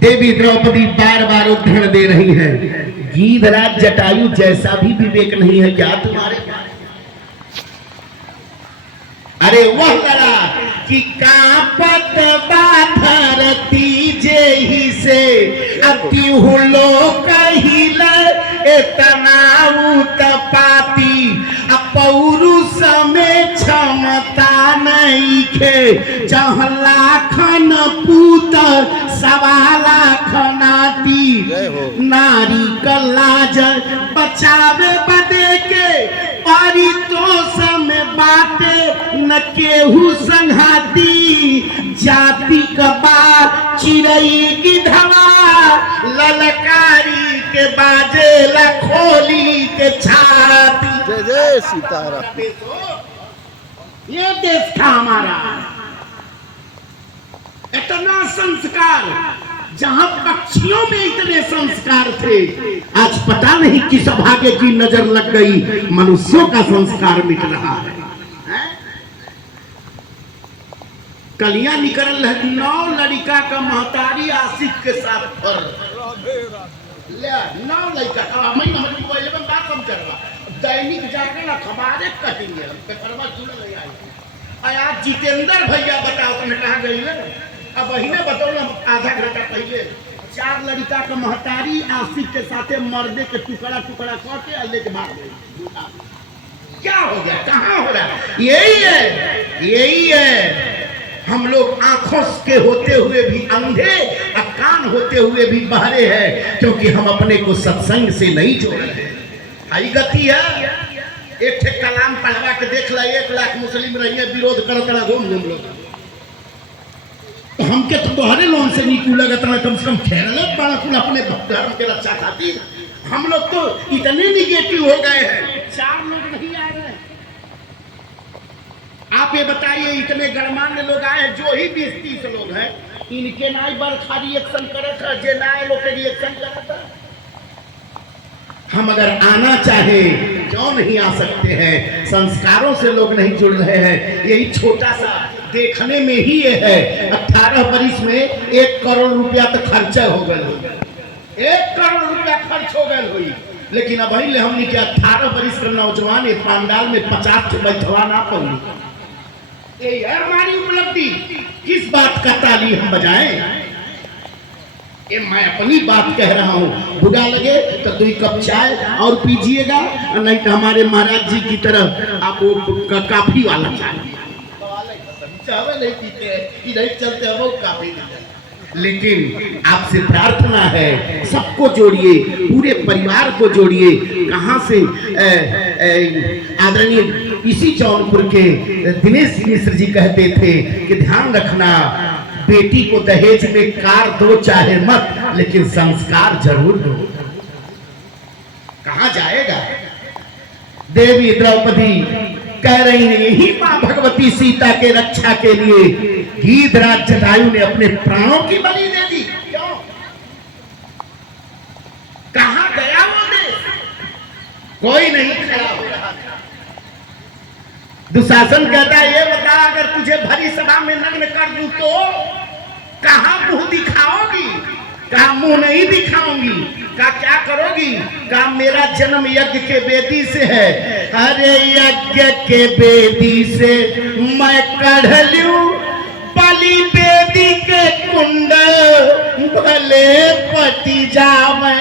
देवी द्रौपदी बार बार उद्धरण दे रही है, गीधराज जटायु जैसा भी विवेक नहीं है क्या तुम्हारे पास? अरे वह लड़ा कि कापत धरती जेहि से अति हुलो कहिले इतना उत्पाती पौरुष में क्षमता नहीं खे लाखन पूत सवा लाख नाती नारी का लाज बचावे बदे के परितोष में बाटे न केहू संघाती जाति कबा चिड़ई की धवा ललकारी के बाजे लखोली के छाती। जय जय सीताराम। ये देश था हमारा, इतना संस्कार, जहां पक्षियों में इतने संस्कार थे, आज पता नहीं किस भाग्य की नजर लग गई, मनुष्यों का संस्कार मिट रहा है। कलियां निकल रही, 9 लड़का का महतारी आशिक के साथ फर 9 लड़का बात कम करवा दैनिक जाकर ना खबारे कटेंगे पेपरवा जुड़ नहीं आई। आज जितेंद्र भैया बताओ तुमने कहा गई है, अब वही ने बताओ ना आधा घंटा पहले 4 लड़का का महतारी आशिक के साथ मर्दे के टुकड़ा टुकड़ा करके अल्ले के भाग गई। क्या हो गया, कहाँ हो रहा है? यही है हम लोग आंखों के होते हुए भी अंधे और कान होते हुए भी बहरे हैं, क्योंकि हम अपने को सत्संग से नहीं जोड़ रहे। आई गति है, एक ठे कलाम पढ़वा के देख ला, 1 लाख मुस्लिम रहिए विरोध करत रहा घूम घूम लोग, तो हमके तो तोहरे लोन से नहीं लगत ना, कम से कम खेलने कुल अपने धर्म के रक्षा खातिर। हम लोग तो इतने निगेटिव हो गए हैं, 4 लोग नहीं आ रहे। आप ये बताइए, इतने गणमान्य लोग आए हैं, जो ही 20-30 लोग हैं, इनके नाई बरखा रिएक्शन करे था, जे नाय लोग के रिएक्शन करा था। हम अगर आना चाहे क्यों नहीं आ सकते हैं? संस्कारों से लोग नहीं जुड़ रहे हैं। यही छोटा सा देखने में ही ये है, 18 वर्ष में 1 करोड़ रुपया तो खर्चा हो गए, 1 करोड़ रुपया खर्च हो गए हुई, लेकिन अब हमने क्या 18 वर्ष का नौजवान एक पंडाल में 50 बैठवा ना पड़ी। यही है हमारी उपलब्धि। किस बात का ताली हम बजाएं? ये मैं अपनी बात कह रहा हूँ, बुरा लगे तो 2 कप चाय और पीजिएगा, नहीं तो हमारे महाराज जी की तरह आप वो काफी वाला चाय नहीं पीते, इधर चलते वो काफी। लेकिन आपसे प्रार्थना है, सबको जोड़िए, पूरे परिवार को जोड़िए। कहाँ से आदरणीय इसी जौनपुर के दिनेश मिश्र जी कहते थे कि ध्यान रखना, बेटी को दहेज में कार दो चाहे मत, लेकिन संस्कार जरूर दो। कहाँ जाएगा? देवी द्रौपदी कह रही है, यही मां भगवती सीता के रक्षा के लिए गीधराज जटायु ने अपने प्राणों की बलि दे दी। क्यों? कहाँ गया वो देश? कोई नहीं खड़ा हो रहा था। दुशासन कहता है, ये बता, अगर तुझे भरी सभा में नग्न कर दूं तो कहाँ मुंह दिखाओगी? कहा मुंह नहीं दिखाऊंगी। कहा क्या करोगी? कहा मेरा जन्म यज्ञ के वेदी से है। अरे यज्ञ के वेदी से मैं कढ़ लूं, बलि वेदी के कुंड भले पटी जावे,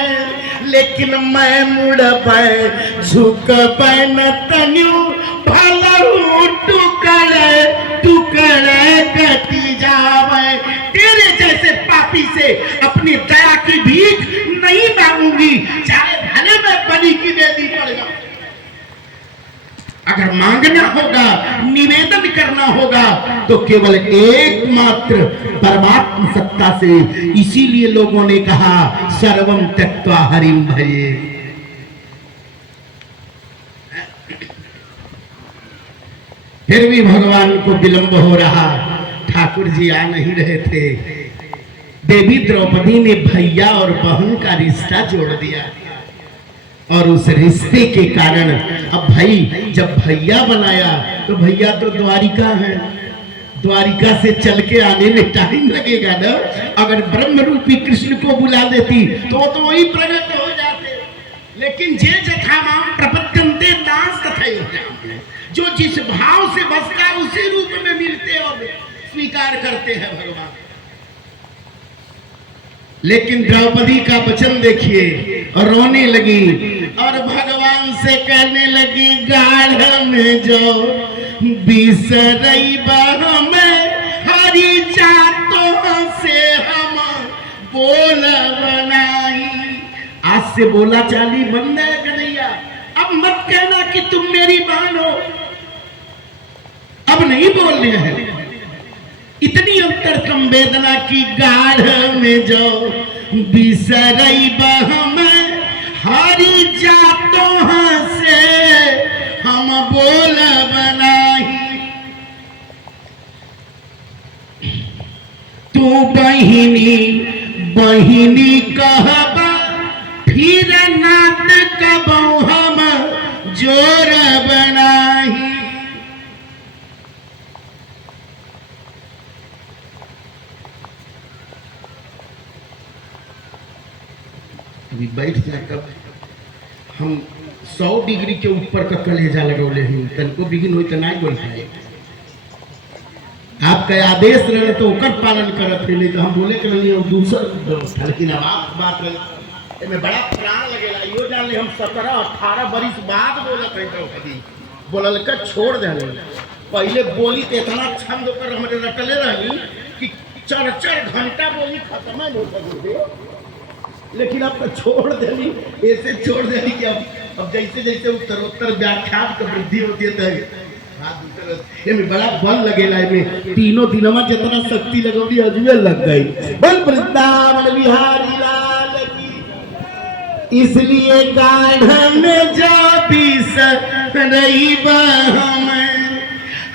लेकिन मैं मुड़बै झुकबै न तन्यू, भलहु टुकड़े टुकड़े कटी जावे। तेरे जैसे पापी से अपनी दया की भीख नहीं मांगूंगी, चाहे भले मैं बलि की वेदी पड़ जाऊं। अगर मांगना होगा, निवेदन करना होगा, तो केवल एकमात्र परमात्मा सत्ता से। इसीलिए लोगों ने कहा सर्वम त्यक्त्वा हरिं भजे। फिर भी भगवान को विलंब हो रहा, ठाकुर जी आ नहीं रहे थे। देवी द्रौपदी ने भैया और बहन का रिश्ता जोड़ दिया, और उस रिश्ते के कारण अब भाई जब भैया बनाया तो भैया तो द्वारिका है, द्वारिका से चल के आने में टाइम लगेगा ना। अगर ब्रह्म रूपी कृष्ण को बुला देती तो वही प्रकट हो जाते। लेकिन जे जथामाम प्रपद्यन्ते दास तथैव, जो जिस भाव से बसता उसी रूप में मिलते और स्वीकार करते हैं भगवान। लेकिन द्रौपदी का वचन देखिए, और रोने लगी और भगवान से कहने लगी, गाढ़ में जो बिसरई में हरी जातों से हम बोल बनाई। आज से बोला चाली बंद है कन्हैया। अब मत कहना कि तुम मेरी बहन हो, अब नहीं बोलने हैं। इतनी अंतर संवेदना की गाढ़ में जो बिसरई में हरी जातों से हम बोल बनाई। तू बहिनी बहिनी कहबा फिर नात कबो हम जोर बनाही। अभी बैठ जाए कब हम 100 डिग्री के ऊपर का कलेजा लगौले हैं, तनको बिगिन हो तो नहीं बोल पाए। आपका आदेश रहे तो ओकर पालन करत है, नहीं तो हम बोले के नहीं और दूसर। लेकिन अब आप बात रहे में बड़ा प्राण लगेला। यो जान ले हम 17-18 बरिस बाद बोलत है द्रौपदी, बोलल का छोड़ दे। पहले बोली तो इतना छंद पर हमरे रटले रही कि 4-4 घंटा बोली खत्म नहीं हो सके। लेकिन अब तो छोड़ देली, ऐसे छोड़ देली कि अब जैसे जैसे उत्तरोत्तर व्याख्यान की वृद्धि होती है तो में बड़ा बल लगेला। में तीनों दिनों जितना शक्ति लगौली अजुए लग गई। बल वृंदावन बिहारी लाल की। इसलिए गाढ़ में जा बिसरई हम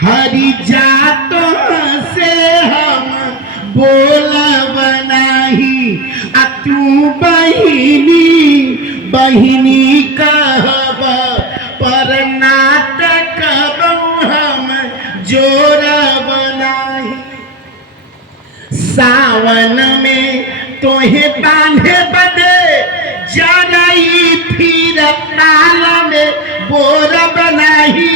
हरि जातों से हम बोला बनाही। तू बहिनी बहिनी कहबा पर नाटक हम जोर बनाही। सावन में तोहे बांधे बदे जरई फिर ताल में बोर बनाही।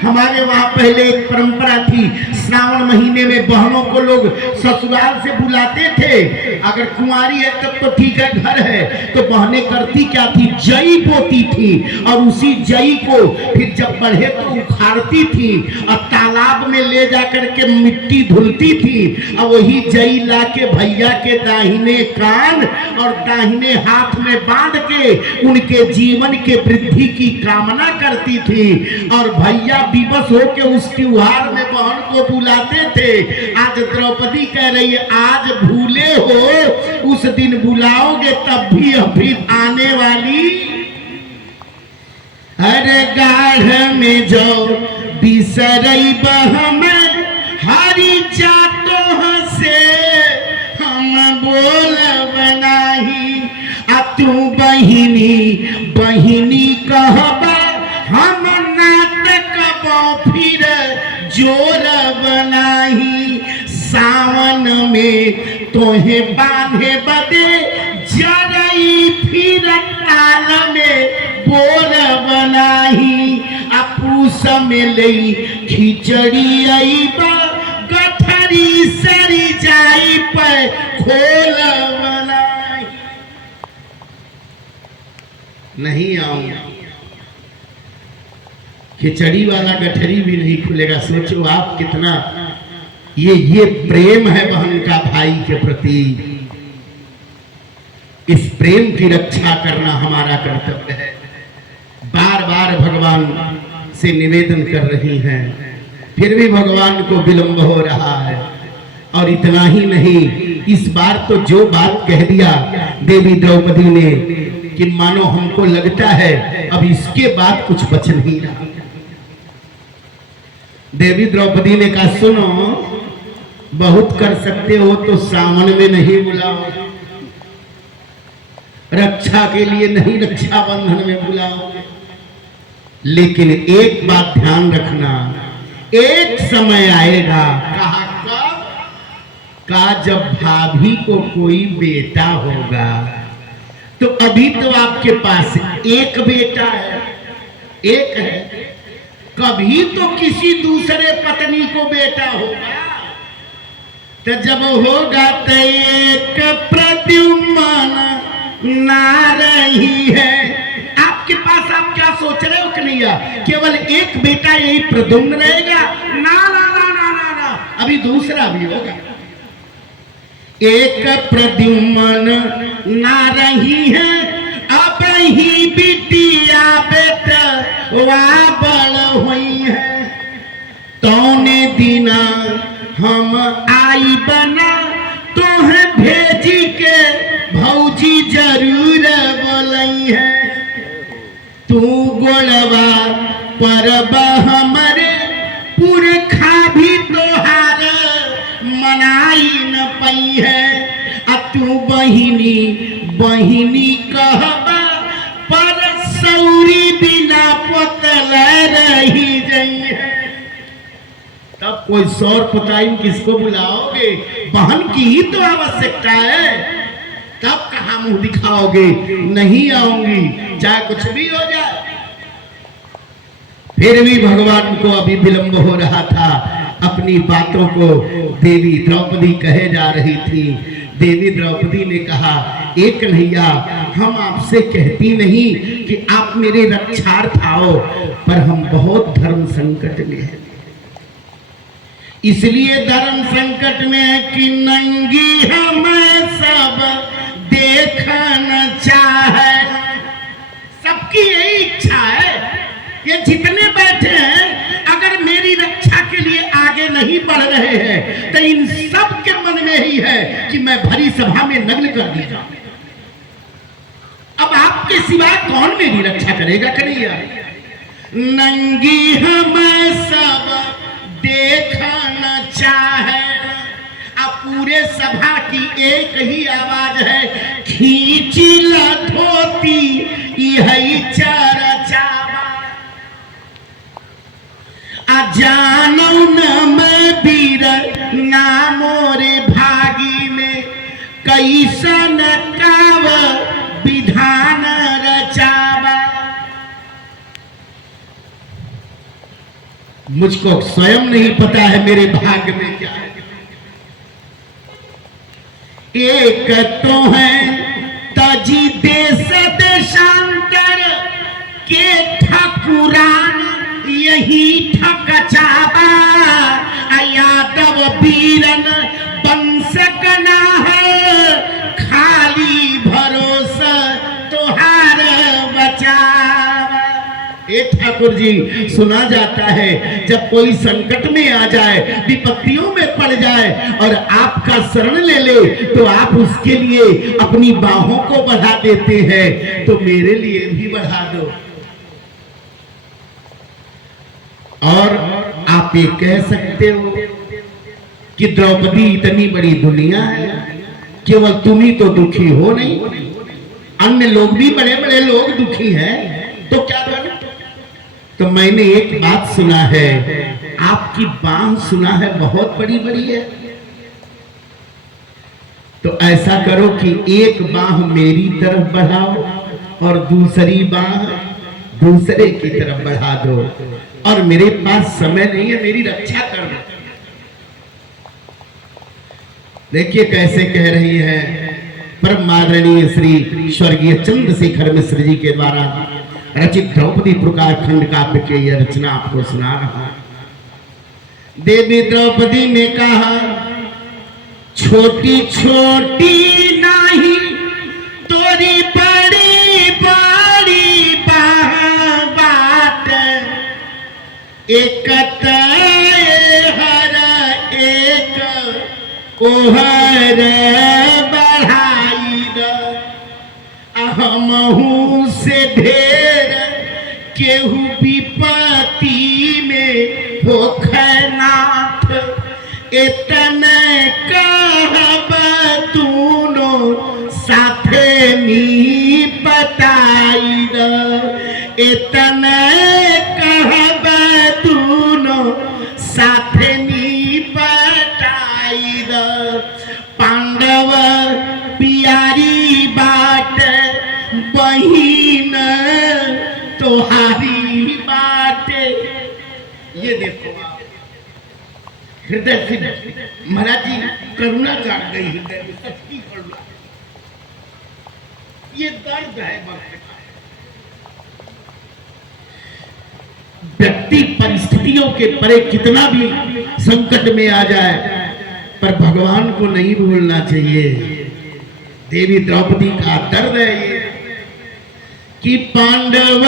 हमारे वहां पहले एक परंपरा थी, श्रावण महीने में बहनों को लोग ससुराल से बुलाते थे। अगर कुंवारी है तब तो ठीक है, घर है तो बहनें करती क्या थी, जई बोती थी और उसी जई को फिर जब बढ़े तो उखाड़ती थी और तालाब में ले जाकर के मिट्टी धुलती थी और वही जई ला के भैया के दाहिने कान और दाहिने हाथ में बांध के उनके जीवन के वृद्धि की कामना करती थी। और भैया विवश होके उस त्योहार में बहन को बुलाते थे। आज द्रौपदी कह रही है, आज भूले हो, उस दिन बुलाओगे तब भी अभी आने वाली। अरे गाढ़ में जो बिसरई में हरी जातों से हम बोल बनाही। तू बहिनी बहिनी कहबा हम नाटक फिर जोर बनाही। सावन में तोहे बांधे बदे जरई फिर ताल में बोर बनाही। पूस में लई खिचड़ी आई बा गठरी सरी जाई पर खोल बनाही। नहीं आऊंगा, खिचड़ी वाला गठरी भी नहीं खुलेगा। सोचो आप कितना ये प्रेम है बहन का भाई के प्रति। इस प्रेम की रक्षा करना हमारा कर्तव्य है। बार बार भगवान से निवेदन कर रही हैं, फिर भी भगवान को विलंब हो रहा है। और इतना ही नहीं, इस बार तो जो बात कह दिया देवी द्रौपदी ने कि मानो हमको लगता है अब इसके बाद कुछ बच नहीं रहा। देवी द्रौपदी ने कहा, सुनो, बहुत कर सकते हो तो सावन में नहीं बुलाओ, रक्षा के लिए नहीं रक्षाबंधन में बुलाओ, लेकिन एक बात ध्यान रखना, एक समय आएगा, कहा कब? कहा जब भाभी को कोई बेटा होगा। तो अभी तो आपके पास एक बेटा है, एक है, कभी तो किसी दूसरे पत्नी को बेटा होगा। तो जब होगा तो एक प्रद्युम्न ना रही है। आपके पास आप क्या सोच रहे हो कन्हैया? केवल एक बेटा यही प्रद्युम्न रहेगा? ना ना ना ना ना ना, अभी दूसरा भी होगा। एक प्रद्युम्न ना रही है, अब ही बिटिया बेटा वा बड़ हुई है। तौने दिना हम आई बना तोहे भेजी के भौजी जरूर बोलई है। तू गोलवा परब हमरे पुरखा भी तोहार मनाई न पई है। आ तू बहिनी बहिनी कहबा पर सौरी बिना पोतल रही गई है। तब कोई सौर पुताई किसको बुलाओगे? बहन की ही तो आवश्यकता है। तब कहां मुंह दिखाओगे? नहीं आऊंगी चाहे कुछ भी हो जाए। फिर भी भगवान को अभी विलंब हो रहा था। अपनी बातों को देवी द्रौपदी कहे जा रही थी। देवी द्रौपदी ने कहा, एक कन्हैया, हम आपसे कहती नहीं कि आप मेरे रक्षार्थ आओ, पर हम बहुत धर्म संकट में हैं। इसलिए धर्म संकट में है कि नंगी हमें सब देखना चाहे। सबकी यही इच्छा है। ये जितने बैठे हैं, अगर मेरी रक्षा के लिए आगे नहीं बढ़ रहे हैं तो इन सब के मन में ही है कि मैं भरी सभा में नग्न कर दी जाऊं। अब आपके सिवा कौन मेरी रक्षा करेगा कन्हैया? नंगी हमें सब देखना चाहे। अब पूरे सभा की एक ही आवाज है, खींची ला धोती यही चरचावा। जानो न मैं वीर ना मोरे भागी में कैसन काव विधान रचावा। मुझको स्वयं नहीं पता है मेरे भाग्य में क्या है। एक तो है तजी देश देशांतर के ठकुरान यही ठकचाबा। यादव वीरन वंश कना है, खाली भरोसा तोहार बचावा। ठाकुर जी, सुना जाता है जब कोई संकट में आ जाए, विपत्तियों में पड़ जाए और आपका शरण ले ले तो आप उसके लिए अपनी बाहों को बढ़ा देते हैं। तो मेरे लिए भी बढ़ा दो। और आप ये कह सकते हो कि द्रौपदी इतनी बड़ी दुनिया है, केवल तुम ही तो दुखी हो नहीं, अन्य लोग भी बड़े बड़े लोग दुखी हैं, तो क्या करें? तो मैंने एक बात सुना है, आपकी बांह सुना है बहुत बड़ी बड़ी है। तो ऐसा करो कि एक बांह मेरी तरफ बढ़ाओ और दूसरी बांह दूसरे की तरफ बढ़ा दो। और मेरे पास समय नहीं है, मेरी रक्षा कर दो। देखिए कैसे कह रही है। परम आदरणीय श्री स्वर्गीय चंद्रशेखर मिश्र जी के द्वारा रचित द्रौपदी प्रकार खंड काव्य के यह रचना आपको सुना रहा हूं। देवी द्रौपदी ने कहा, छोटी छोटी नाही तोरी बड़ी बड़ी बात, एक हर एक ओहर बढ़ाई हमहू से ढेर केहू विपत्ति में होखनाथ। इतने कहब तूनो साथे नी बताई द। इतने कहब तूनो पांडव प्यारी बाट बहिन तोहारी बाटे। ये देखो हृदय से महाराज जी करुणा जाग गई हृदय में, सच्ची करुणा। ये दर्द है वक्त का। व्यक्ति परिस्थितियों के परे कितना भी संकट में आ जाए, पर भगवान को नहीं भूलना चाहिए। देवी द्रौपदी का दर्द है ये कि पांडव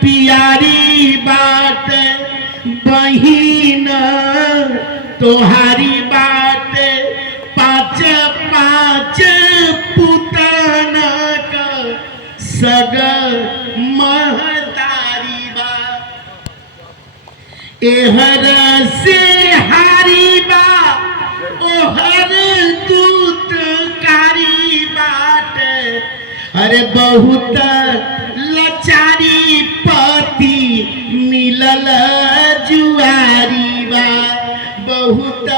प्यारी बात बहिन तोहारी बात, पांच पांच पुतन का सग महतारी बा, एहर से हारी बा ओहर दूत कारी बाट। अरे बहुत लचारी पति मिलल जुआरी बा, बहुत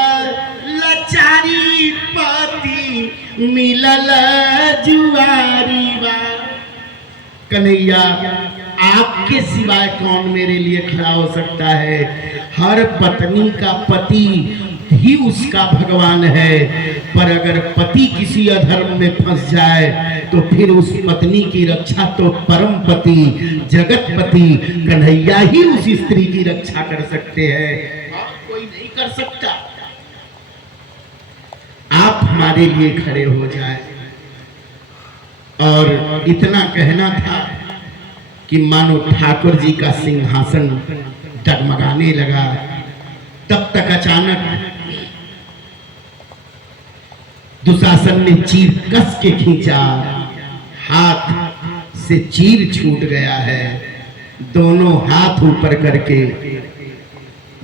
लचारी पति मिलल जुआरी बा। कन्हैया आपके सिवाय कौन मेरे लिए खड़ा हो सकता है? हर पत्नी का पति ही उसका भगवान है, पर अगर पति किसी अधर्म में फंस जाए तो फिर उस पत्नी की रक्षा तो परम पति जगत पति कन्हैया ही उस स्त्री की रक्षा कर सकते हैं, और कोई नहीं कर सकता। आप हमारे लिए खड़े हो जाए। और इतना कहना था कि मानो ठाकुर जी का सिंहासन डगमगाने लगा। तब तक अचानक दुशासन ने चीर कस के खींचा, हाथ से चीर छूट गया है। दोनों हाथ ऊपर करके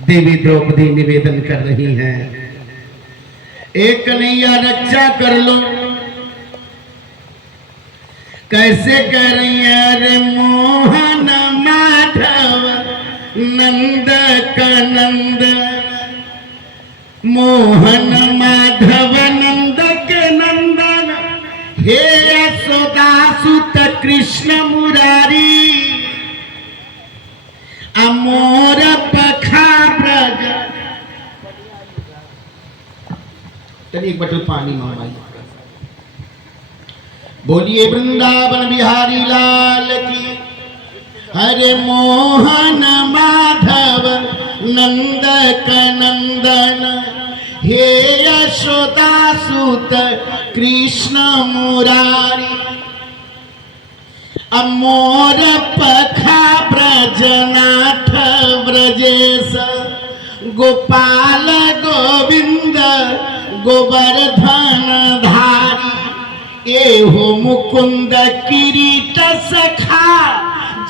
देवी द्रौपदी निवेदन कर रही हैं, एक कन्हैया रक्षा कर लो। कैसे कह रही है? अरे मोहन माधव नंद कनंद, मोहन माधव नंद के नंदन, हे यशोदा सुत कृष्ण मुरारी, अमोर पखा ब्रज। चलिए एक बटल पानी मामा। बोलिए वृंदावन बिहारी लाल की। हरे मोहन माधव नंद कनंदन, हे यशोदा सुत कृष्ण मुरारी, अमोर पखा ब्रजनाथ ब्रजेश, गोपाल गोविंद गोवर्धन धारी, एहो मुकुंद किरीट सखा,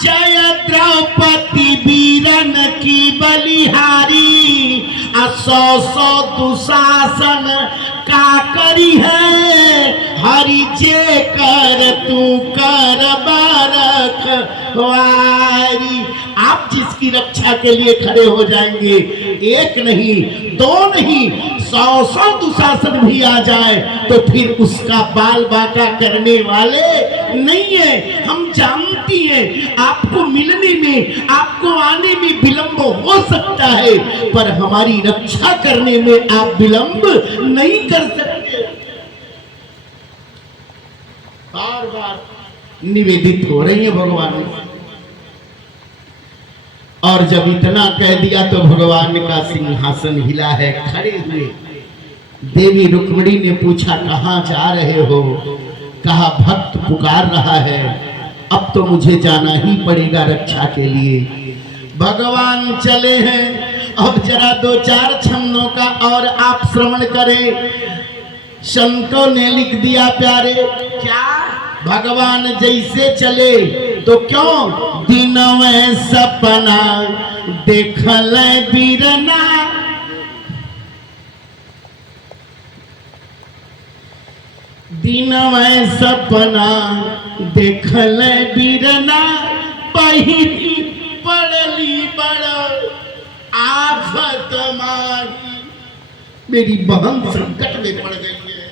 जय द्रौपदी वीरन की बलिहारी, असौ सौ दुशासन का करी है, हरि जे कर तू कर बरख वारी। आप जिसकी रक्षा के लिए खड़े हो जाएंगे, एक नहीं दो नहीं 100 दुशासन भी आ जाए तो फिर उसका बाल बाका करने वाले नहीं है। हम जानती हैं आपको मिलने में, आपको आने में विलंब हो सकता है, पर हमारी रक्षा करने में आप विलंब नहीं कर सकते। बार बार निवेदित हो रही है भगवान। और जब इतना कह दिया तो भगवान का सिंहासन हिला है। खड़े हुए देवी रुक्मिणी ने पूछा, कहाँ जा रहे हो? कहा, भक्त पुकार रहा है, अब तो मुझे जाना ही पड़ेगा रक्षा के लिए। भगवान चले हैं। और जरा 2-4 छंदों का और आप श्रवण करें। संतों ने लिख दिया प्यारे, क्या भगवान जैसे चले तो क्यों दिन में सपना देखल बीरना, दिन में सपना देखल बीरना, पहिली पड़ली बड़ आफत माही। मेरी बहन संकट में पड़ गई है,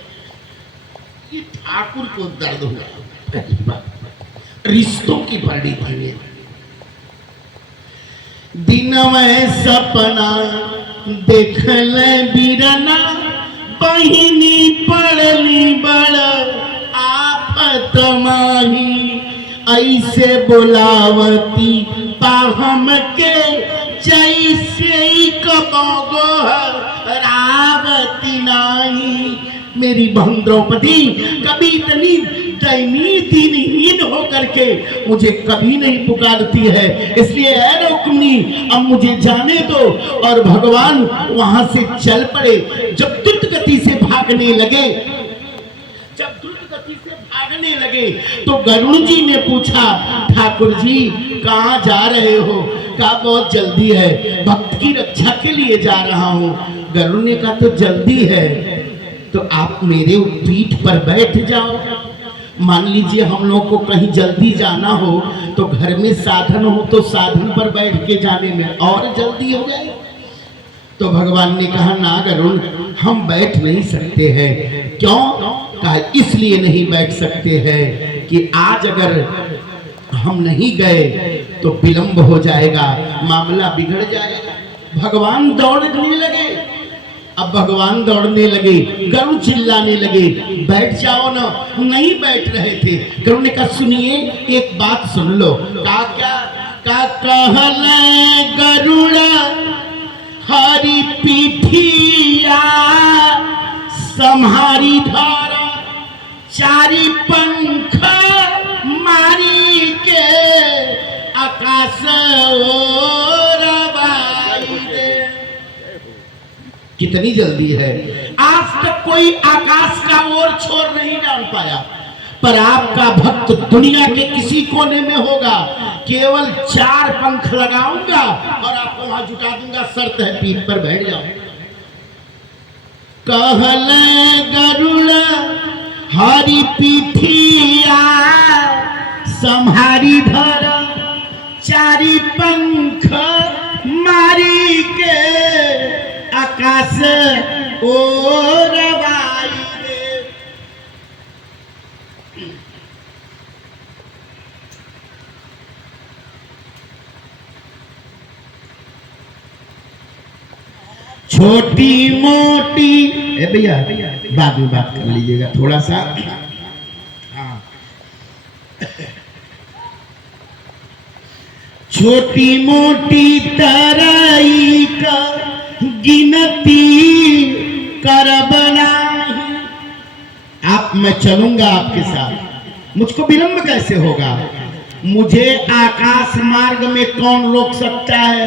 ये ठाकुर को दर्द हुआ। रिश्तों की बड़ी थी। दिन में सपना देखल बिरना, बहिनी पड़ली बड़ आफत माही, ऐसे बोलावती पाहम के जैसे कबोगो रावती नाही। मेरी बहन द्रौपदी कभी इतनी दयनीय दीनहीन होकर के मुझे कभी नहीं पुकारती है, इसलिए ऐ रुक्मिणी अब मुझे जाने दो। और भगवान वहां से चल पड़े। जब द्रुत गति से भागने लगे, तो गरुण जी ने पूछा, ठाकुर जी कहाँ जा रहे हो? कहा बहुत जल्दी है, भक्त की रक्षा के लिए जा रहा हूँ। गरुण ने कहा तो जल्दी है तो आप मेरे पीठ पर बैठ जाओ। मान लीजिए हम लोग को कहीं जल्दी जाना हो तो घर में साधन हो तो साधन पर बैठ के जाने में और जल्दी हो जाए। तो भगवान ने कहा ना गरुण, हम बैठ नहीं सकते हैं। क्यों? कहा इसलिए नहीं बैठ सकते हैं कि आज अगर हम नहीं गए तो विलंब हो जाएगा, मामला बिगड़ जाएगा। भगवान दौड़ने लगे। अब भगवान दौड़ने लगे, गरुड़ चिल्लाने लगे, बैठ जाओ ना। नहीं बैठ रहे थे। गरुड़ ने कहा सुनिए एक बात सुन लो। का क्या? का कहले गरुड़ा हरी पीठिया, सम्हारी धारा चारी पंख मारी के, आकाश ओर बाई दे। कितनी जल्दी है। आज तक कोई आकाश का ओर छोर नहीं डाल पाया, पर आपका भक्त दुनिया के किसी कोने में होगा, केवल 4 पंख लगाऊंगा और आपको वहां जुटा दूंगा। शर्त है पीठ पर बैठ जाओ। कहले गरुड़ हरी पीठिया, सम्हारी धर चारी पंख मारी के, आकाश ओर बाई दे। छोटी मोटी भैया बाद में बात कर लीजिएगा थोड़ा सा। हाँ। छोटी मोटी तराई का गिनती कर बनाई। आप मैं चलूंगा आपके साथ, मुझको विलंब कैसे होगा? मुझे आकाश मार्ग में कौन रोक सकता है?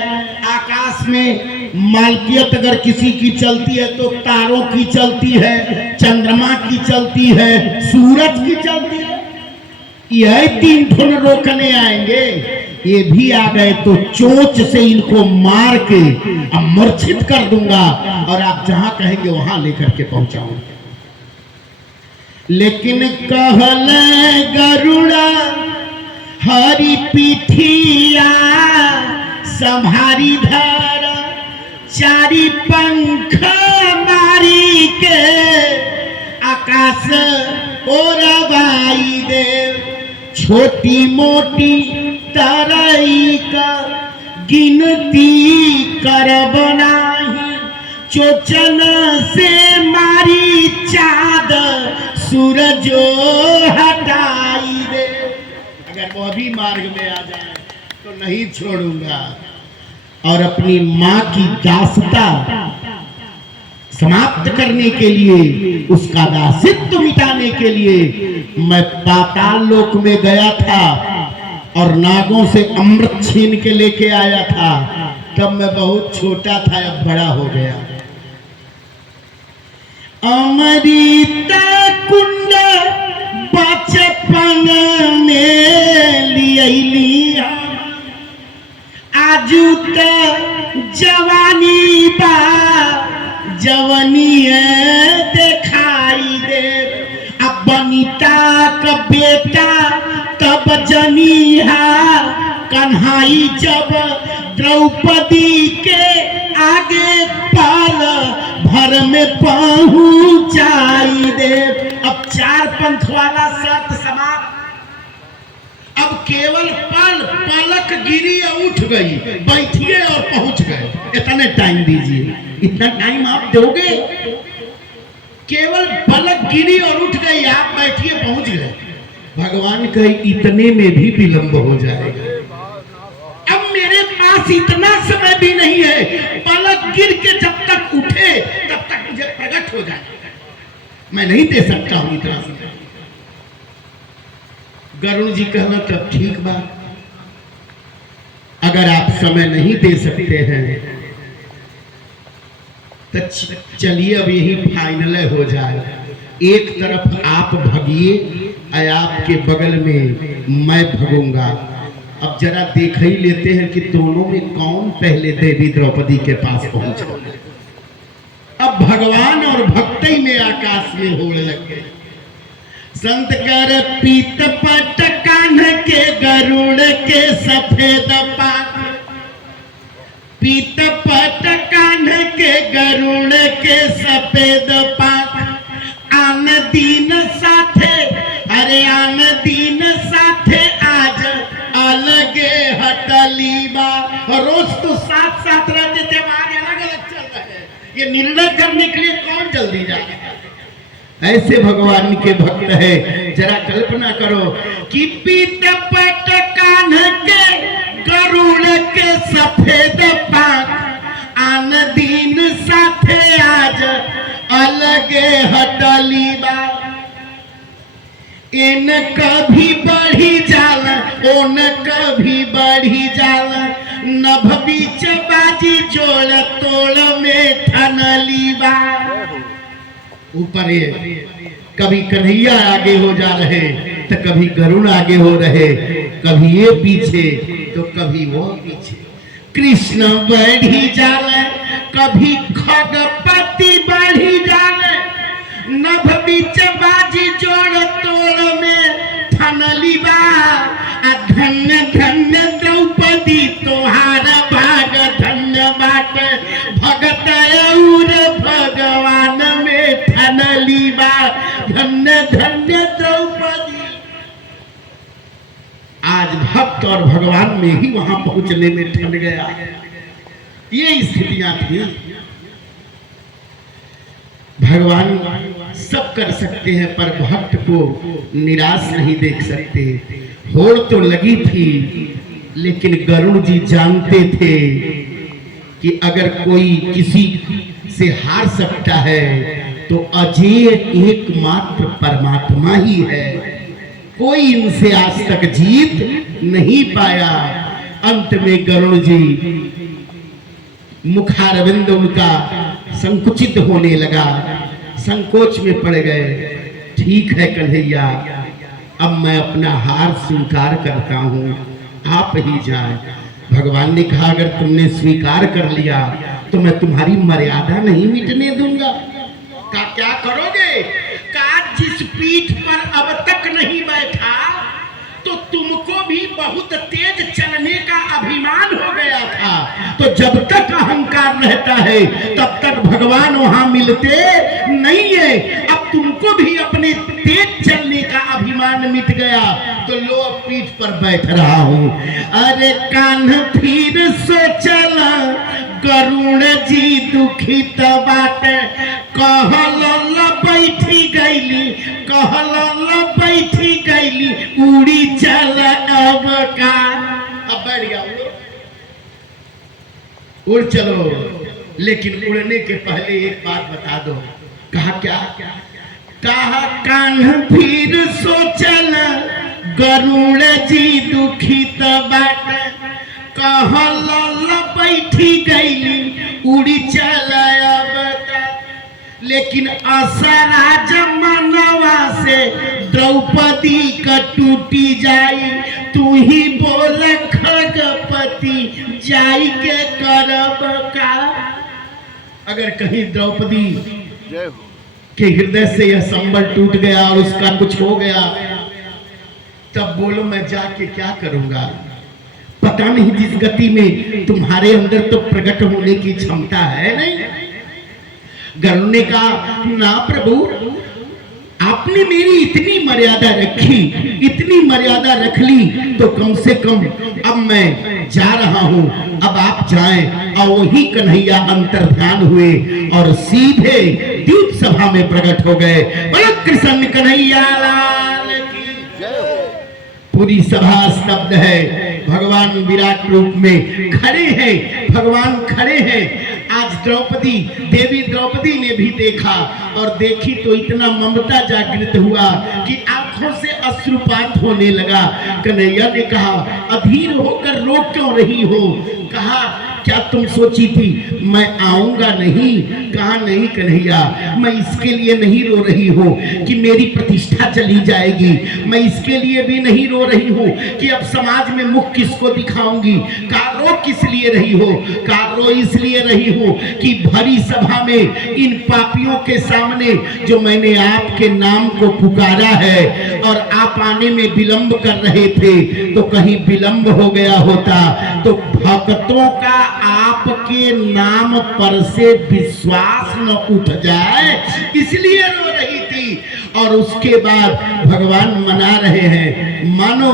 आकाश में मालकियत अगर किसी की चलती है तो तारों की चलती है, चंद्रमा की चलती है, सूरज की चलती है। यह 3 ठुन रोकने आएंगे, ये भी आ गए तो चोंच से इनको मार के अब मूर्छित कर दूंगा और आप जहां कहेंगे वहां लेकर के पहुंचाऊंगा। लेकिन कहले गरुड़ा हरी पीठिया, सम्हारी धर चारी पंख मारी के, आकाश ओर बाई दे। छोटी मोटी तरई का गिनती कर बनाही, चोचन से मारी चाँद सूरजो हटाई दे। अगर वो भी मार्ग में आ जाए तो नहीं छोड़ूंगा। और अपनी माँ की दासता समाप्त करने के लिए, उसका दासित्व मिटाने के लिए मैं पाताल लोक में गया था और नागों से अमृत छीन के लेके आया था। तब मैं बहुत छोटा था, अब बड़ा हो गया। अमृता कुंड बचपन में लिया, आजू तो जवानी बा, जवानी दिखाई दे। अब बनीता का बेटा तब जनिहा, कन्हाई जब द्रौपदी के आगे पाल भर में पहुंचाई दे। अब 4 पंथ वाला शर्त समाप्त। अब केवल पलक गिरी और उठ गई, बैठिए और पहुंच गए, इतने टाइम दीजिए। इतना टाइम आप दोगे? केवल पलक गिरी और उठ गई, आप बैठिए पहुंच गए। भगवान कहे इतने में भी विलंब हो जाएगा। अब मेरे पास इतना समय भी नहीं है, पलक गिर के जब तक उठे तब तक मुझे प्रकट हो जाए, मैं नहीं दे सकता हूं इतना समय। गरुड़ जी कहना तब ठीक बात, अगर आप समय नहीं दे सकते हैं तो चलिए अब यही फाइनल हो जाए। एक तरफ आप भगिए और आपके बगल में मैं भगूंगा। अब जरा देख ही लेते हैं कि दोनों में कौन पहले देवी द्रौपदी के पास पहुंचा। अब भगवान और भक्ति में आकाश में होने लगे। संत कर पीत पट कान्ह के गरुड़ के सफेद पाख, पीत पट कान्ह के गरुड़ के सफेद पाख, आन दीन साथे, अरे आन दीन साथे आज अलगे हटलीबा। रोज तो साथ साथ रहते थे, आज अलग अलग चल रहे हैं। ये निर्णय करने के लिए कौन जल्दी जाए? ऐसे भगवान के भक्त है। जरा कल्पना करो कि पीत पट कान्ह के गरुड़ के सफेद पाख, आन दीन साथे आज अलगे हटलीबा। इन कभी बढ़ी जाला, ओन कभी बढ़ी जाला, नभ बीच बाजी जोड़ तोड़ में ठनलीबा। ऊपर ये कभी कन्हैया आगे हो जा रहे तो कभी गरुड़ आगे हो रहे, कभी ये पीछे तो कभी वो पीछे। कृष्ण बढ़ी जाले, कभी खगपति बढ़ी जाले, नभ बीच बाजी जोड़ तोड़ में ठनलीबा। धन्य धन्य द्रौपदी तोहार भाग धन्य बाट, भगत और भगवान में ठनलीबा। धन्य धन्य द्रौपदी। आज भक्त और भगवान में ही वहां पहुंचने में ठन गया। ये स्थितियां थी। भगवान सब कर सकते हैं पर भक्त को निराश नहीं देख सकते। होड़ तो लगी थी, लेकिन गरुड़ जी जानते थे कि अगर कोई किसी से हार सकता है तो अजय एकमात्र परमात्मा ही है। कोई इनसे आज तक जीत नहीं पाया। अंत में गरुड़ जी मुखारविंद उनका संकुचित होने लगा, संकोच में पड़ गए। ठीक है कन्हैया, अब मैं अपना हार स्वीकार करता हूँ, आप ही जाए। भगवान ने कहा अगर तुमने स्वीकार कर लिया तो मैं तुम्हारी मर्यादा नहीं मिटने दूंगा। का क्या करोगे? का जिस पीठ पर अब तक नहीं बैठा तो तुमको भी बहुत तेज चलने का अभिमान हो गया था। तो जब तक अहंकार रहता है तब तक भगवान वहां मिलते नहीं है। अब तुमको भी अपने तेज चलने का अभिमान मिट गया तो लो पीठ पर बैठ रहा हूं। अरे कान्ह फिर सोचला गरुड़ जी दुखित बाटे, कहल बैठी गईली, कहल बैठी गईली, उड़ी चल अब का। अब बैठ गया, उड़ चलो। लेकिन उड़ने के पहले एक बात बता दो। कहा क्या? कहा कान्ह फिर सोचल गरुड़ जी दुखित बाटे, कहल बैठी गईली, उड़ी चल अब का। लेकिन असरा जमनवा से द्रौपदी का टूटी जाई, तू ही बोल खगपति जाई के करब का। अगर कहीं द्रौपदी के हृदय से यह संबल टूट गया और उसका कुछ हो गया तब बोलो मैं जाके क्या करूंगा। पता नहीं जिस गति में तुम्हारे अंदर तो प्रकट होने की क्षमता है नहीं। गरुड़ ने कहा ना प्रभु, आपने मेरी इतनी मर्यादा रखी, इतनी मर्यादा रख ली, तो कम से कम अब मैं जा रहा हूं, अब आप जाएं। और वही कन्हैया अंतर्ध्यान हुए और सीधे द्यूत सभा में प्रकट हो गए। बोलो कृष्ण कन्हैया लाल की जय। पूरी सभा स्तब्ध है। भगवान विराट रूप में खड़े हैं, भगवान खड़े हैं। आज द्रौपदी, देवी द्रौपदी ने भी देखा और देखी तो इतना ममता जागृत हुआ कि आंखों से अश्रुपात होने लगा। कन्हैया ने कहा, अधीर होकर रो क्यों रही हो? कहा, क्या तुम सोची थी मैं आऊंगा नहीं? कहा, नहीं कन्हैया, मैं इसके लिए नहीं रो रही हूँ कि मेरी प्रतिष्ठा चली जाएगी। मैं इसके लिए भी नहीं रो रही हूँ कि अब समाज में मुख किसको दिखाऊंगी। रो किस लिए रही हो? रो इसलिए रही हूँ कि भरी सभा में इन पापियों के सामने जो मैंने आपके नाम को पुकारा है और आप आने में विलंब कर रहे थे, तो कहीं विलंब हो गया होता तो भक्तों का आपके नाम पर से विश्वास न उठ जाए, इसलिए रो रही थी। और उसके बाद भगवान मना रहे हैं, मानो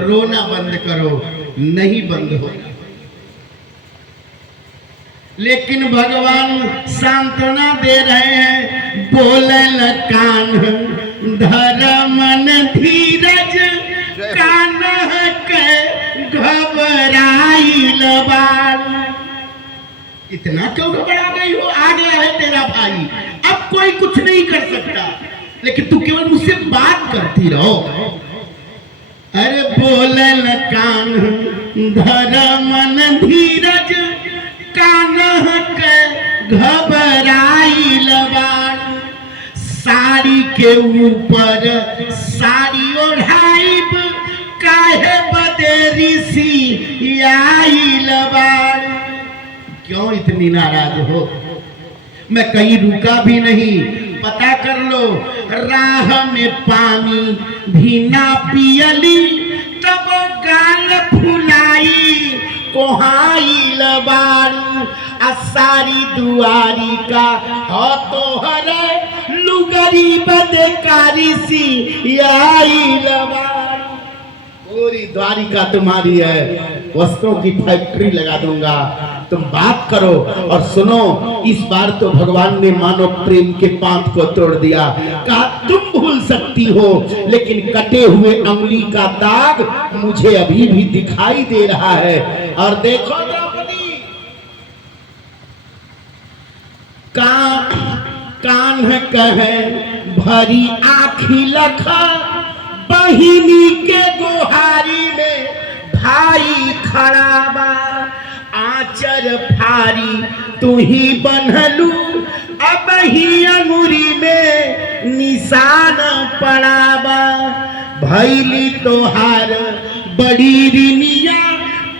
रोना बंद करो, नहीं बंद होगा। लेकिन भगवान सांत्वना दे रहे हैं, बोलल कान धर्मन धीरज, कान के घबराइल बाल। इतना क्यों घबरा गई हो? आ गया है तेरा भाई, अब कोई कुछ नहीं कर सकता, लेकिन तू केवल मुझसे बात करती रहो। अरे बोलल कान धर्मन धीरज, कान के घबराइल बाल। साड़ी के ऊपर साड़ी ओढ़ाइब, काहे बदे ऋषि आइल बाल। क्यों इतनी नाराज हो? मैं कहीं रुका भी नहीं, पता कर लो। राह में पानी भी ना पियली, तब गाल फुलाई कोहाइल बारू। सारी दुआरी का हो तोहर लुगरी बदकारी सी आइल बारू। पूरी द्वारिका तुम्हारी है, वस्त्रों की फैक्ट्री लगा दूंगा। तुम बात करो और सुनो। इस बार तो भगवान ने मानो प्रेम के पांत को तोड़ दिया। कहा, तुम भूल सकती हो, लेकिन कटे हुए अंगुली का दाग मुझे अभी भी दिखाई दे रहा है। और देखो द्रौपदी, कान कहे भरी आखी लखा, बहिनी के गोहारी में भाई खड़ा बा। आचर फारी तू ही बन्हलू, अब ही अंगुरी में निशान पड़ाबा। भैली तोहार बड़ी रिनिया,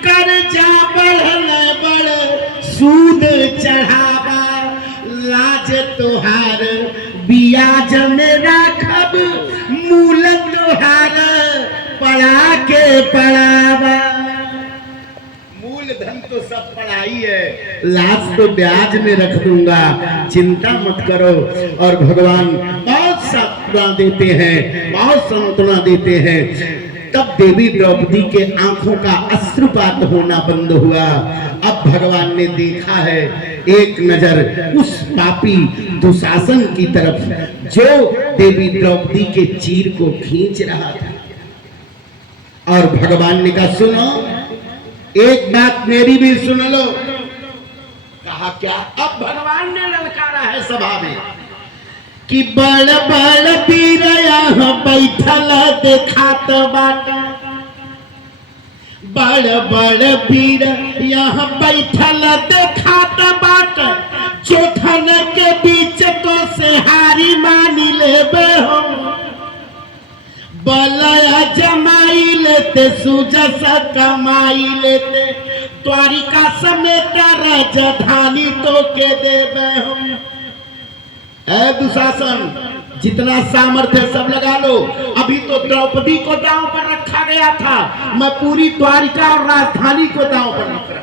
कर्जा बढ़ल बड़ सूद चढ़ावा। लाज तोहार बियाज में राखब, मूल तोहार पड़ा के पड़ावा। धन तो सब पढ़ाई है, लाज तो ब्याज में रख दूंगा, चिंता मत करो। और भगवान बहुत सांत्वना देते हैं, बहुत सांत्वना देते हैं। तब देवी द्रौपदी के आंखों का अश्रुपात होना बंद हुआ। अब भगवान ने देखा है एक नजर उस पापी दुशासन की तरफ, जो देवी द्रौपदी के चीर को खींच रहा था। और भगवान ने कहा, सुनो, एक बात मेरी भी सुन लो। कहा, क्या? अब भगवान ने ललकारा है सभा में कि बड़ बड़ वीर यहाँ बैठल देखात बाटा। बड़ बड़ वीर यहाँ बैठल देखात बाटा। चोखन के बीच तो से हारी मानी लेबे हम। बलया जमाई लेते, सुजस कमाई लेते, द्वारिका समेत राजधानी तो के देवे हम। ऐ दुशासन, जितना सामर्थ्य सब लगा लो। अभी तो द्रौपदी को दांव पर रखा गया था, मैं पूरी द्वारिका और राजधानी को दांव पर रखा।